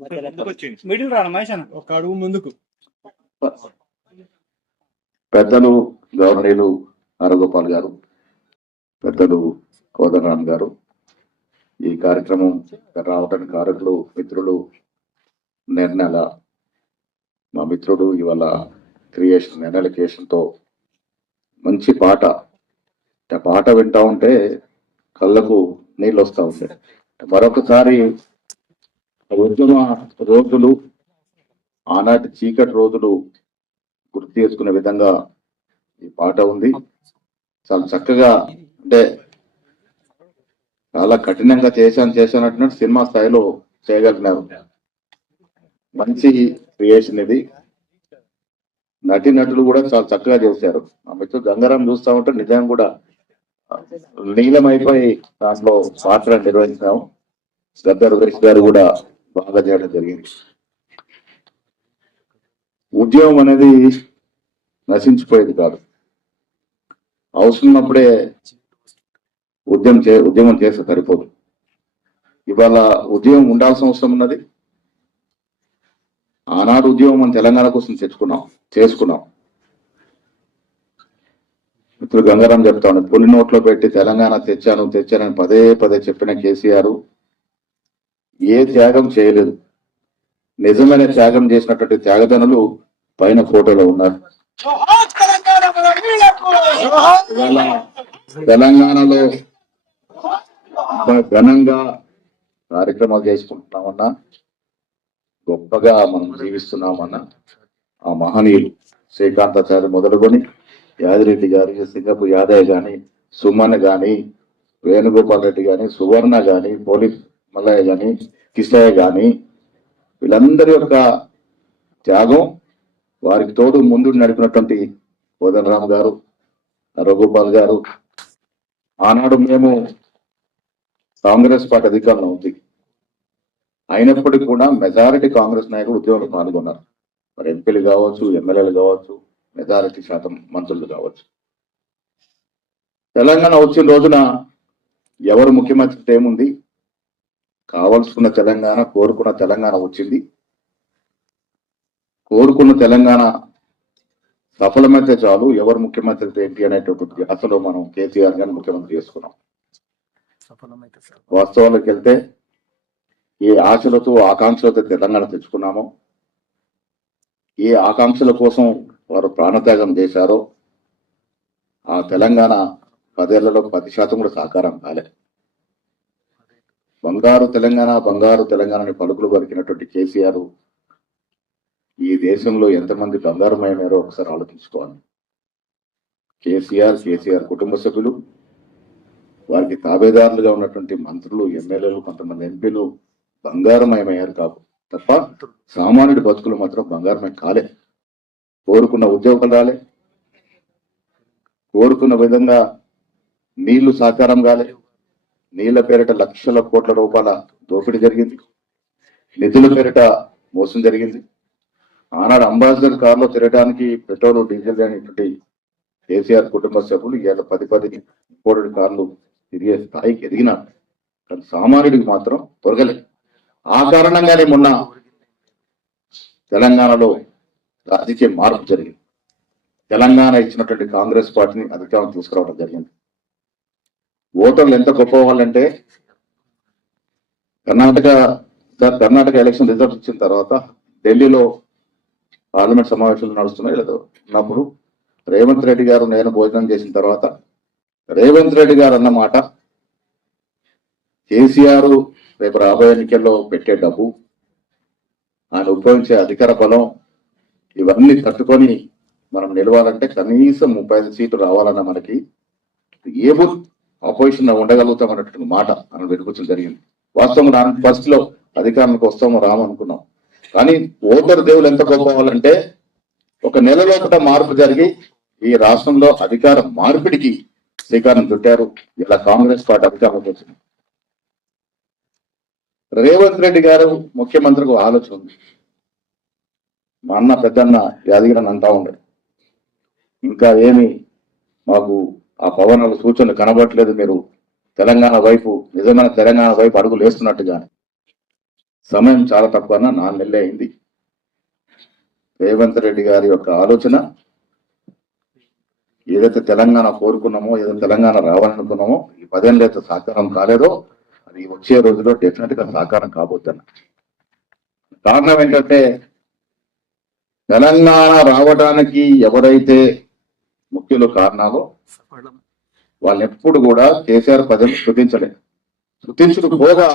Middle రాను మహేష్ అన్న ఒక అడుగు ముందుకు. పెద్దలు గవర్నీయులు నారగోపాల్ గారు, పెద్దలు కోదండరామ్ గారు, ఈ కార్యక్రమం రావడానికి కారకులు మిత్రులు నిర్ణల, మా మిత్రుడు ఇవాళ క్రియేషన్ నిర్ణల క్రియేషన్తో మంచి పాట, ఆ పాట వింటా ఉంటే కళ్ళకు నీళ్ళు వస్తూ ఉంటాయి. మరొకసారి ఉద్యమ రోజులు, ఆనాటి చీకటి రోజులు గుర్తు చేసుకునే విధంగా ఈ పాట ఉంది. చాలా చక్కగా, అంటే చాలా కఠినంగా చేశానంటున్నట్టు సినిమా స్థాయిలో చేయగలిగినారు. మంచి క్రియేషన్ ఇది. నటులు కూడా చాలా చక్కగా చేశారు. ఆ మిత్రుడు గంగారాం చూస్తా ఉంటే నిజం కూడా నీలమైపోయి దాంట్లో పాత్ర నిర్వహించాము. గద్దర్ రమేష్ గారు కూడా బాగా చేయడం జరిగింది. ఉద్యమం అనేది నశించిపోయేది కాదు, అవసరమైనప్పుడే ఉద్యమం చేస్తే సరిపోదు. ఇవాళ ఉద్యమం ఉండాల్సిన అవసరం ఉన్నది. ఆనాడు ఉద్యమం మన తెలంగాణ కోసం చేసుకున్నాం. ఇప్పుడు గంగారాం చెప్తా ఉన్నాడు, పులి నోట్లో పెట్టి తెలంగాణ తెచ్చానని పదే పదే చెప్పిన కేసీఆర్ ఏ త్యాగం చేయలేదు. నిజమైన త్యాగం చేసినటువంటి త్యాగదనులు పైన ఫోటోలో ఉన్నారు. తెలంగాణలో ఘనంగా కార్యక్రమాలు చేసుకుంటున్నామన్నా, గొప్పగా మనం జీవిస్తున్నామన్నా ఆ మహనీయులు శ్రీకాంతాచార్య మొదలుకొని యాదిరెడ్డి గారి, సింగపు యాదయ్య గాని, సుమన్ గాని, వేణుగోపాల్ రెడ్డి గాని, సువర్ణ గాని, పోలీస్ మల్లయ్య గాని, కిష్టయ్య గాని, వీళ్ళందరి యొక్క త్యాగం, వారికి తోడు ముందు నడిపినటువంటి కోదండరామ్ గారు, రఘుగోపాల్ గారు. ఆనాడు మేము కాంగ్రెస్ పార్టీ అధికారంలో ఉంది, అయినప్పటికీ కూడా మెజారిటీ కాంగ్రెస్ నాయకులు ఉద్యోగంలో పాల్గొన్నారు. మరి ఎంపీలు కావచ్చు, ఎమ్మెల్యేలు కావచ్చు, మెజారిటీ శాతం మంత్రులు కావచ్చు. తెలంగాణ వచ్చిన రోజున ఎవరు ముఖ్యమంత్రి ఏముంది, కావాల్సుకున్న తెలంగాణ, కోరుకున్న తెలంగాణ వచ్చింది. కోరుకున్న తెలంగాణ సఫలమైతే చాలు, ఎవరు ముఖ్యమంత్రి ఏంటి అనేటువంటి అసలు మనం కేసీఆర్ గారిని ముఖ్యమంత్రి చేసుకున్నాం. వాస్తవాలకు వెళ్తే ఏ ఆశలతో ఆకాంక్షలతో తెలంగాణ తెచ్చుకున్నామో, ఏ ఆకాంక్షల కోసం వారు ప్రాణత్యాగం చేశారో, ఆ తెలంగాణ 10 ఏళ్లలో 10% కూడా సాకారం కాలే. బంగారు తెలంగాణని పలుకులు పలికినటువంటి కేసీఆర్ ఈ దేశంలో ఎంతమంది బంగారమయ్యారో ఒకసారి ఆలోచించుకోవాలి. కేసీఆర్ కుటుంబ సభ్యులు, వారికి తాబేదారులుగా ఉన్నటువంటి మంత్రులు, ఎమ్మెల్యేలు, కొంతమంది ఎంపీలు బంగారమయమయ్యారు కాదు తప్ప సామాన్యుడి బతుకులు మాత్రం బంగారమై కాలే. కోరుకున్న ఉద్యోగాలు రాలే, కోరుకున్న విధంగా నీళ్లు సాకారం కాలే. నీళ్ల పేరిట లక్షల కోట్ల రూపాయల దోపిడీ జరిగింది, నిధుల పేరిట మోసం జరిగింది. ఆనాడు అంబాసిడర్ కారులో తిరగడానికి పెట్రోల్, డీజిల్ అనేటువంటి కేసీఆర్ కుటుంబ సభ్యులు ఇవాళ 10 కోట్ల కార్లు తిరిగే స్థాయికి ఎదిగినారు. కానీ సామాన్యుడికి మాత్రం దొరకలేదు. ఆ కారణంగానే మొన్న తెలంగాణలో రాజకీయ మార్పు జరిగింది. తెలంగాణ ఇచ్చినటువంటి కాంగ్రెస్ పార్టీని అధికారం తీసుకురావడం జరిగింది. ఓటర్లు ఎంత గొప్ప వాళ్ళంటే, కర్ణాటక ఎలక్షన్ రిజల్ట్ ఇచ్చిన తర్వాత ఢిల్లీలో పార్లమెంట్ సమావేశాలు నడుస్తున్నాయి లేదో ఉన్నప్పుడు రేవంత్ రెడ్డి గారు నేను భోజనం చేసిన తర్వాత రేవంత్ రెడ్డి గారు అన్నమాట, కేసీఆర్ రేపు రాబోయే ఎన్నికల్లో పెట్టే డబ్బు, ఆయన ఉపయోగించే అధికార బలం, ఇవన్నీ తట్టుకొని మనం నిలవాలంటే కనీసం 35 సీట్లు రావాలన్న మనకి ఏ ఆపోజిషన్ ఉండగలుగుతాం అన్నటువంటి మాట మనం వెనుకొచ్చడం జరిగింది. వాస్తవంగా ఫస్ట్ లో అధికారానికి వస్తామో రామనుకున్నాం. కానీ ఓటర్ దేవులు ఎంత గొప్ప వాళ్ళంటే, ఒక నెలలోపట మార్పు జరిగి ఈ రాష్ట్రంలో అధికార మార్పిడికి శ్రీకారం చుట్టారు. ఇలా కాంగ్రెస్ పార్టీ అధికారంలోకి వచ్చింది. రేవంత్ రెడ్డి గారు ముఖ్యమంత్రికి ఆలోచన ఉంది. మా అన్న పెద్దన్న యాదగిరి అని అంటా ఉండే, ఇంకా ఏమి మాకు ఆ పవనాల సూచనలు కనబడట్లేదు, మీరు తెలంగాణ వైపు నిజమైన తెలంగాణ వైపు అడుగులు వేస్తున్నట్టుగానే. సమయం చాలా తక్కువ 4 నెలలే అయింది. రేవంత్ రెడ్డి గారి యొక్క ఆలోచన ఏదైతే తెలంగాణ కోరుకున్నామో, ఏదైతే తెలంగాణ రావాలనుకున్నామో, ఈ 10 ఏళ్ళు అయితే సాకారం కాలేదో అది వచ్చే రోజుల్లో డెఫినెట్ గా సాకారం కాబోతున్నా. కారణం ఏంటంటే తెలంగాణ రావడానికి ఎవరైతే ముఖ్యులు కారణాలు వాళ్ళు ఎప్పుడు కూడా కేసీఆర్ పదవిని శృతించలేదు. శృతించుడు పోగా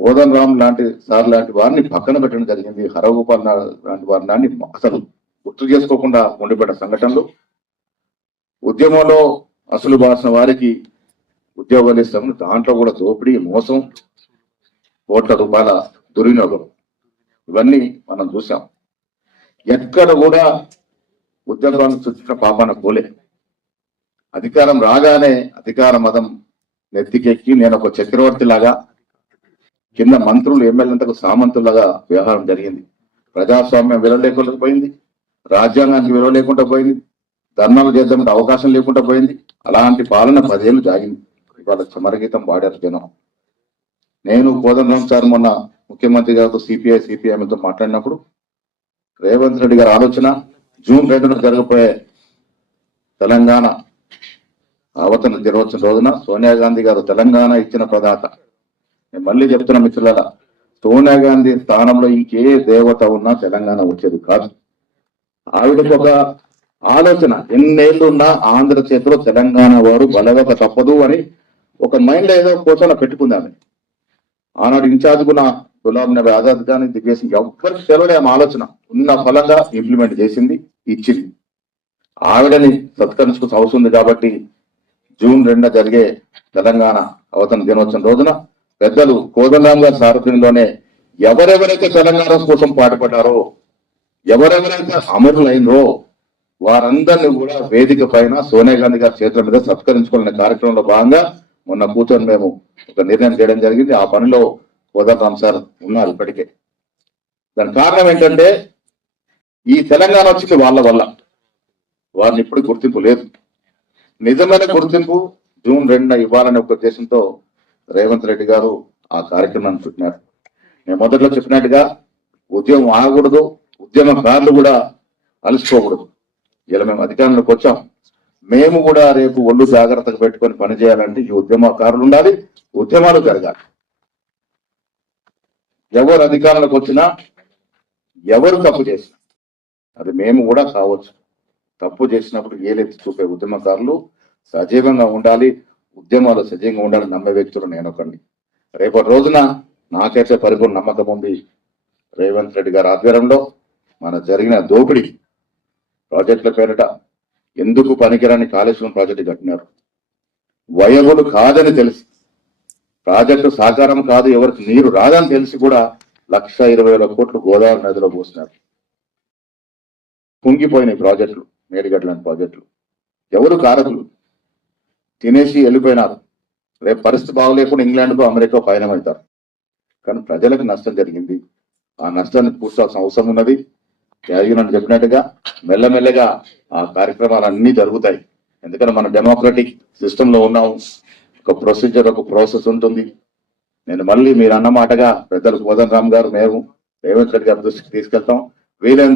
కోదన్ రామ్ లాంటి సార్ లాంటి వారిని పక్కన పెట్టడం జరిగింది. హరగోపాల్ లాంటి వారిని అసలు గుర్తు చేసుకోకుండా ఉండిపోయిన సంఘటనలు, ఉద్యమంలో అసలు బాసిన వారికి ఉద్యోగాలు ఇస్తాము, దాంట్లో కూడా దోపిడీ, మోసం, కోట్ల రూపాయల దుర్వినియోగం, ఇవన్నీ మనం చూసాం. ఎక్కడ కూడా ఉద్యోగాలను సృష్టించిన పాపాన పోలే. అధికారం రాగానే అధికార మదం నెత్తికెక్కి నేను ఒక చక్రవర్తి లాగా, కింద మంత్రులు ఎమ్మెల్యేలకు సామంతులాగా వ్యవహారం జరిగింది. ప్రజాస్వామ్యం విలువ లేకుండా పోయింది, రాజ్యాంగానికి విలువ లేకుండా పోయింది, ధర్నాలు చేద్దామంటే అవకాశం లేకుండా పోయింది. అలాంటి పాలన 10 ఏళ్ళు జాగింది. ఇవాళ చమరగీతం పాడారు జనం. నేను కోదండరామ్ సార్ మొన్న ముఖ్యమంత్రి గారితో సిపిఐతో మాట్లాడినప్పుడు రేవంత్ రెడ్డి గారి ఆలోచన జూన్ 2న జరగబోయే తెలంగాణ అవతరణ దినోత్సవం రోజున సోనియా గాంధీ గారు తెలంగాణ ఇచ్చిన ప్రదాత. నేను మళ్ళీ చెప్తున్నా మిత్రులారా, సోనియా గాంధీ స్థానంలో ఇంకే దేవత ఉన్నా తెలంగాణ వచ్చేది కాదు. ఆవిడకు ఒక ఆలోచన, ఎన్నేళ్లు ఉన్నా ఆంధ్ర చేతిలో తెలంగాణ వారు బలగక తప్పదు అని ఒక మైండ్ ఏదో కోసం పెట్టుకుందామని. ఆనాడు ఇన్ఛార్జ్ కూడా గులాం నబీ ఆజాద్ గాని దిగ్గేసింది. ఎవరికి తెలవలే ఆమె ఆలోచన, ఉన్న ఫలంగా ఇంప్లిమెంట్ చేసింది, ఇచ్చింది. ఆవిడని సత్కరించుకు అవసరం ఉంది. కాబట్టి జూన్ 2న జరిగే తెలంగాణ అవతరణ దినోత్సవం రోజున పెద్దలు కోదండరామ్ గారి సారథ్యంలోనే ఎవరెవరైతే తెలంగాణ కోసం పాటుపడ్డారో, ఎవరెవరైతే అమరులైనరో వారందరినీ కూడా వేదిక పైన సోనియా గాంధీ గారి చేతుల మీద సత్కరించుకునే కార్యక్రమంలో భాగంగా మొన్న కూర్చొని మేము ఒక నిర్ణయం చేయడం జరిగింది. ఆ పనిలో కోదండరామ్ సార్ ఉన్నారు ఇప్పటికే. దాని కారణం ఏంటంటే ఈ తెలంగాణ వచ్చింది వాళ్ళ వల్ల, వారిని ఇప్పుడు గుర్తింపు లేదు. నిజమైన గుర్తింపు జూన్ 2న ఇవ్వాలనే ఒక ఉద్దేశంతో రేవంత్ రెడ్డి గారు ఆ కార్యక్రమాన్ని చుట్టినారు. నేను మొదట్లో చెప్పినట్టుగా ఉద్యమం ఆగకూడదు, ఉద్యమకారులు కూడా అలసిపోకూడదు. ఇలా మేము అధికారంలోకి వచ్చాం, మేము కూడా రేపు ఒళ్ళు జాగ్రత్తగా పెట్టుకొని పనిచేయాలంటే ఈ ఉద్యమకారులు ఉండాలి, ఉద్యమాలు జరగాలి. ఎవరు అధికారంలోకి వచ్చినా, ఎవరు తప్పు చేసినా, అది మేము కూడా కావచ్చు, తప్పు చేసినప్పుడు ఏలెత్తి చూపే ఉద్యమకారులు సజీవంగా ఉండాలి, ఉద్యమాలు సజీవంగా ఉండాలని నమ్మే వ్యక్తులు నేను ఒకరిని. రేపటి రోజున నాకైతే పరిపూర్ణ నమ్మకం ఉంది, రేవంత్ రెడ్డి గారి ఆధ్వర్యంలో మన జరిగిన దోపిడీ ప్రాజెక్టుల పేరిట ఎందుకు పనికిరాని కాళేశ్వరం ప్రాజెక్టు కట్టినారు, వయబులు కాదని తెలిసి, ప్రాజెక్టు సాకారం కాదు, ఎవరికి నీరు రాదని తెలిసి కూడా 1,20,000 కోట్లు గోదావరి నదిలో పోసినారు. కుంగిపోయినాయి ప్రాజెక్టులు, మేడిగడ్డ ప్రాజెక్టులు. ఎవరు కారకులు? తినేసి వెళ్ళిపోయినారు. రేపు పరిస్థితి బాగోలేకుండా ఇంగ్లాండ్కు అమెరికా పయనమవుతారు. కానీ ప్రజలకు నష్టం జరిగింది. ఆ నష్టాన్ని పూడ్చాల్సిన అవసరం ఉన్నది. యాదగిరి చెప్పినట్టుగా మెల్లమెల్లగా ఆ కార్యక్రమాలన్నీ జరుగుతాయి. ఎందుకంటే మన డెమోక్రటిక్ సిస్టమ్ లో ఉన్నాము, ఒక ప్రొసీజర్, ఒక ప్రాసెస్ ఉంటుంది. నేను మళ్ళీ మీరు అన్నమాటగా పెద్దలు కోదండరామ్ గారు, మేము రేవంత్ రెడ్డి గారి దృష్టికి తీసుకెళ్తాం. వీలైన